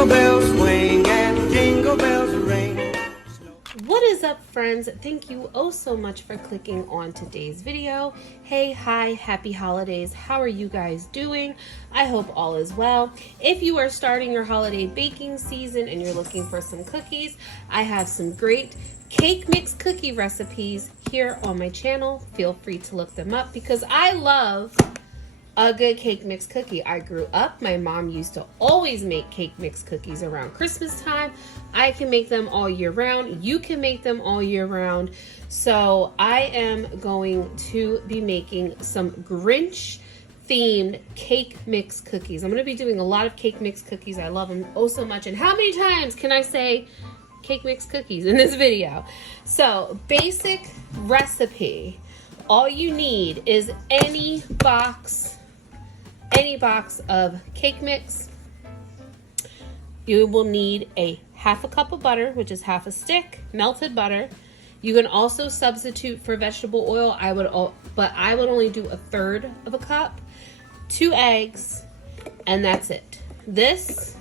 Jingle bells swing and jingle bells ring. What is up, friends? Thank you oh so much for clicking on today's video. Hey, hi, happy holidays. How are you guys doing? I hope all is well. If you are starting your holiday baking season and you're looking for some cookies, I have some great cake mix cookie recipes here on my channel. Feel free to look them up because I love a good cake mix cookie. I grew up, my mom used to always make cake mix cookies around Christmas time. I can make them all year round. You can make them all year round. So I am going to be making some Grinch themed cake mix cookies. I'm going to be doing a lot of cake mix cookies. I love them oh so much. And how many times can I say cake mix cookies in this video? So basic recipe. All you need is any box of cake mix. You will need a half a cup of butter, which is half a stick, melted butter. You can also substitute for vegetable oil. But I would only do a third of a cup, 2 eggs, and that's it. This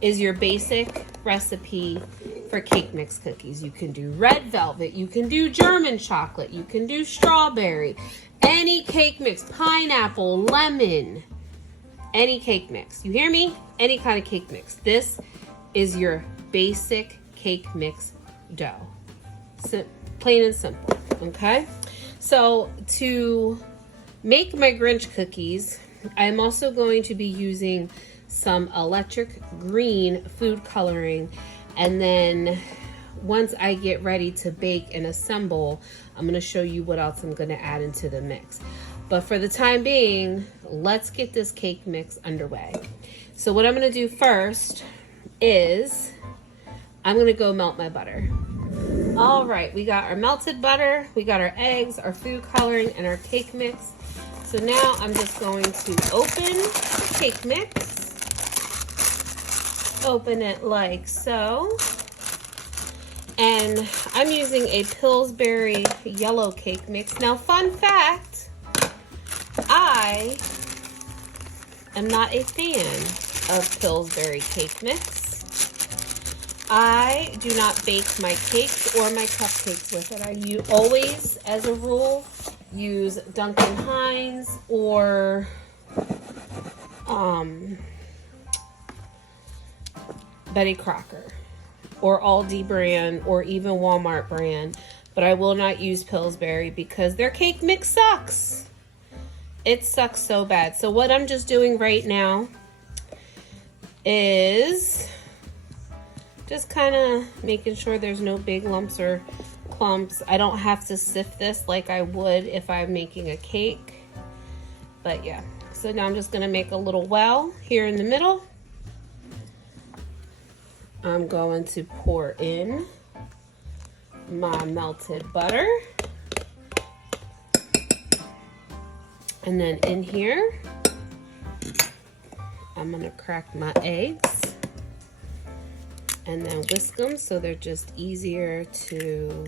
is your basic recipe for cake mix cookies. You can do red velvet, you can do German chocolate, you can do strawberry, any cake mix, pineapple, lemon, any cake mix. You hear me? Any kind of cake mix. This is your basic cake mix dough. Plain and simple, okay? So to make my Grinch cookies, I'm also going to be using some electric green food coloring, and then once I get ready to bake and assemble, I'm going to show you what else I'm going to add into the mix. But for the time being, let's get this cake mix underway. So what I'm going to do first is I'm going to go melt my butter. All right, we got our melted butter, we got our eggs, our food coloring, and our cake mix. So now I'm just going to open the cake mix. Open it like so. And I'm using a Pillsbury yellow cake mix. Now, fun fact, I am not a fan of Pillsbury cake mix. I do not bake my cakes or my cupcakes with it. I always, as a rule, use Duncan Hines or Betty Crocker or Aldi brand or even Walmart brand, but I will not use Pillsbury because their cake mix sucks. It sucks so bad. So what I'm just doing right now is just kind of making sure there's no big lumps or clumps. I don't have to sift this like I would if I'm making a cake, but yeah. So now I'm just going to make a little well here in the middle. I'm going to pour in my melted butter. And then in here, I'm going to crack my eggs and then whisk them so they're just easier to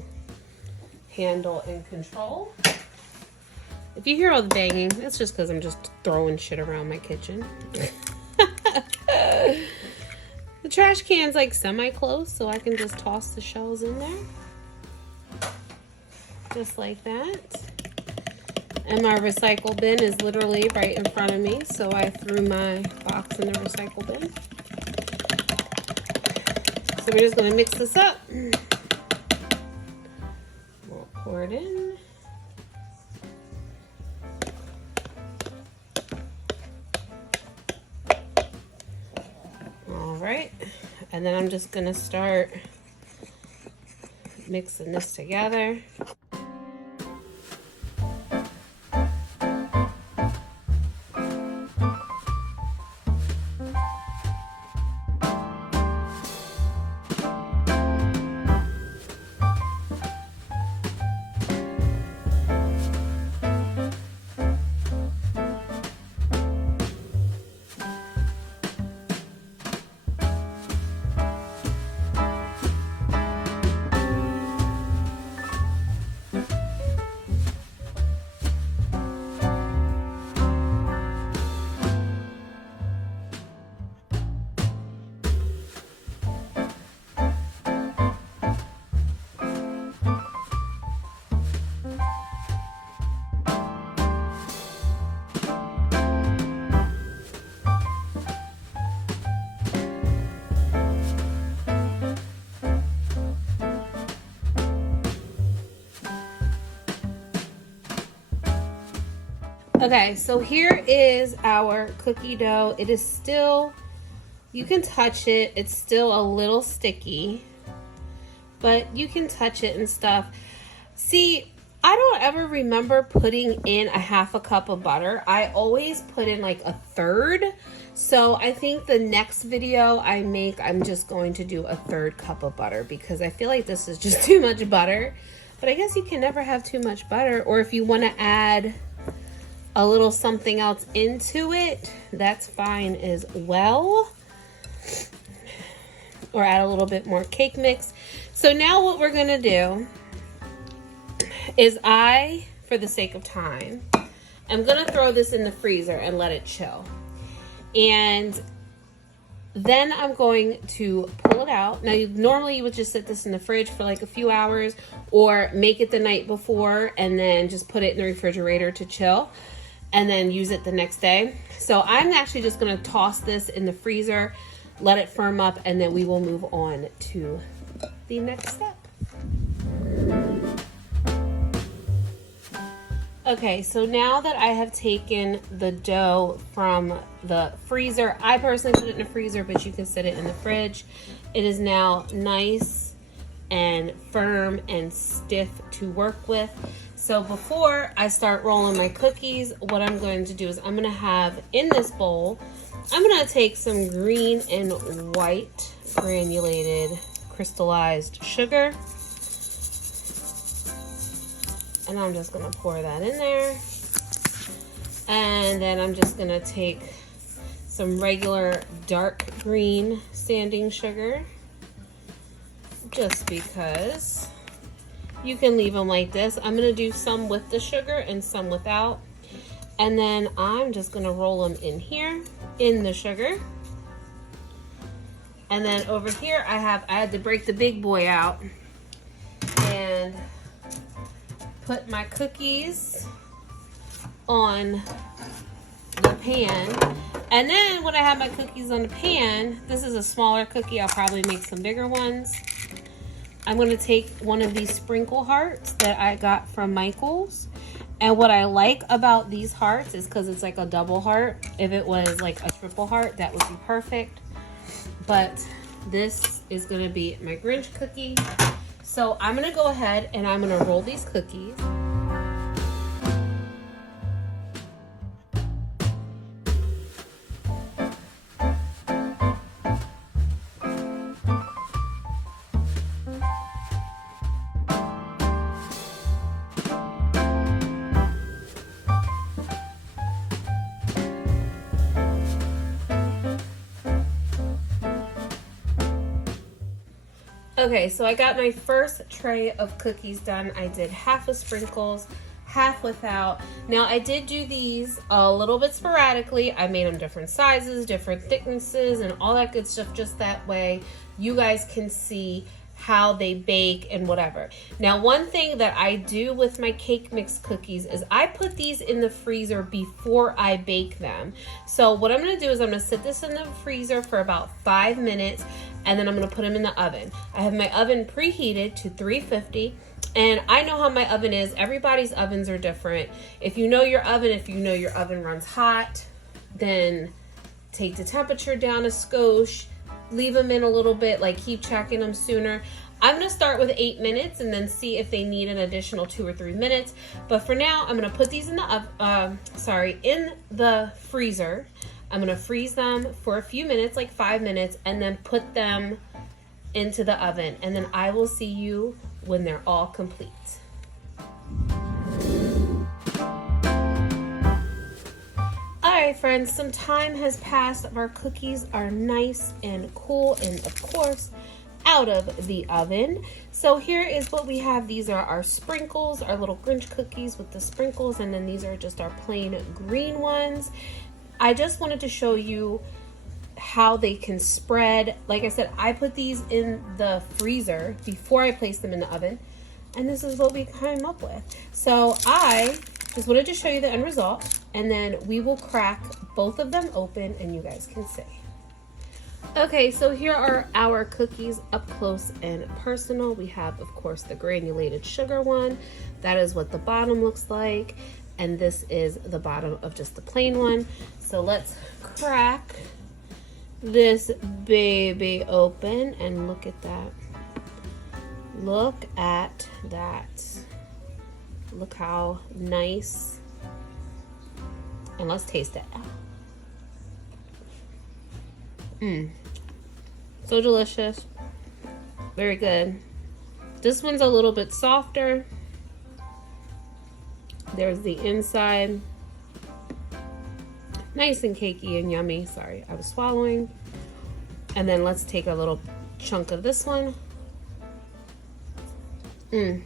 handle and control. If you hear all the banging, that's just because I'm just throwing shit around my kitchen. The trash can's like semi-closed, so I can just toss the shells in there. Just like that. And my recycle bin is literally right in front of me, so I threw my box in the recycle bin. So we're just going to mix this up. We'll pour it in. Right, and then I'm just gonna start mixing this together. Okay, so here is our cookie dough. It is still, you can touch it. It's still a little sticky, but you can touch it and stuff. See, I don't ever remember putting in a half a cup of butter. I always put in like a third. So I think the next video I make, I'm just going to do a third cup of butter because I feel like this is just too much butter. But I guess you can never have too much butter. Or if you want to add a little something else into it, that's fine as well. Or add a little bit more cake mix. So now what we're gonna do is for the sake of time, I'm gonna throw this in the freezer and let it chill. And then I'm going to pull it out. Now, normally you would just sit this in the fridge for like a few hours or make it the night before and then just put it in the refrigerator to chill and then use it the next day. So I'm actually just gonna toss this in the freezer, let it firm up, and then we will move on to the next step. Okay, so now that I have taken the dough from the freezer, I personally put it in the freezer, but you can set it in the fridge. It is now nice and firm and stiff to work with. So before I start rolling my cookies, what I'm going to do is I'm going to have in this bowl, I'm going to take some green and white granulated crystallized sugar. And I'm just gonna pour that in there. And then I'm just gonna take some regular dark green sanding sugar, just because you can leave them like this. I'm gonna do some with the sugar and some without. And then I'm just gonna roll them in here, in the sugar. And then over here I had to break the big boy out and put my cookies on the pan. And then when I have my cookies on the pan, this is a smaller cookie, I'll probably make some bigger ones. I'm going to take one of these sprinkle hearts that I got from Michael's. And what I like about these hearts is because it's like a double heart. If it was like a triple heart, that would be perfect. But this is going to be my Grinch cookie. So I'm gonna go ahead and I'm gonna roll these cookies. Okay, so I got my first tray of cookies done. I did half with sprinkles, half without. Now I did do these a little bit sporadically. I made them different sizes, different thicknesses, and all that good stuff, just that way you guys can see how they bake and whatever. Now, one thing that I do with my cake mix cookies is I put these in the freezer before I bake them. So what I'm gonna do is I'm gonna sit this in the freezer for about 5 minutes, and then I'm gonna put them in the oven. I have my oven preheated to 350, and I know how my oven is. Everybody's ovens are different. If you know your oven runs hot, then take the temperature down a skosh, leave them in a little bit, like keep checking them sooner. I'm gonna start with 8 minutes and then see if they need an additional 2 or 3 minutes. But for now, I'm gonna put these in the freezer. I'm gonna freeze them for a few minutes, like 5 minutes, and then put them into the oven. And then I will see you when they're all complete. Alright friends, some time has passed. Our cookies are nice and cool and of course out of the oven. So here is what we have. These are our sprinkles, our little Grinch cookies with the sprinkles, and then these are just our plain green ones. I just wanted to show you how they can spread. Like I said, I put these in the freezer before I place them in the oven, and this is what we came up with. So I just wanted to show you the end result, and then we will crack both of them open and you guys can see. Okay, so here are our cookies up close and personal. We have, of course, the granulated sugar one. That is what the bottom looks like. and this is the bottom of just the plain one. So let's crack this baby open and look at that. Look at that. Look how nice. And let's taste it. So delicious. Very good. This one's a little bit softer. There's the inside. Nice and cakey and yummy. Sorry, I was swallowing. And then let's take a little chunk of this one. You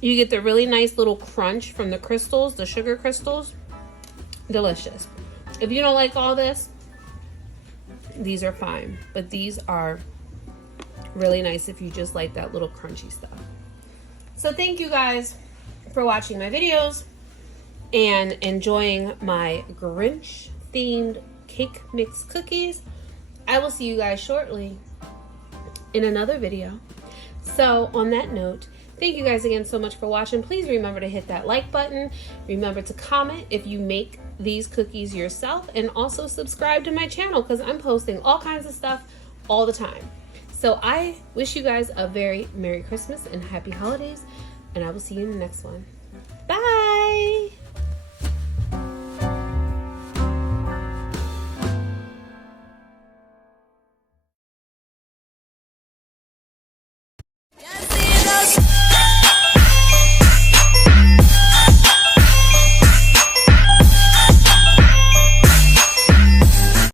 get the really nice little crunch from the crystals, the sugar crystals. Delicious. If you don't like all this, these are fine. But these are really nice if you just like that little crunchy stuff. So thank you guys for watching my videos and enjoying my Grinch themed cake mix cookies. I will see you guys shortly in another video. So on that note, thank you guys again so much for watching. Please remember to hit that like button. Remember to comment if you make these cookies yourself, and also subscribe to my channel because I'm posting all kinds of stuff all the time. So I wish you guys a very Merry Christmas and Happy Holidays, and I will see you in the next one.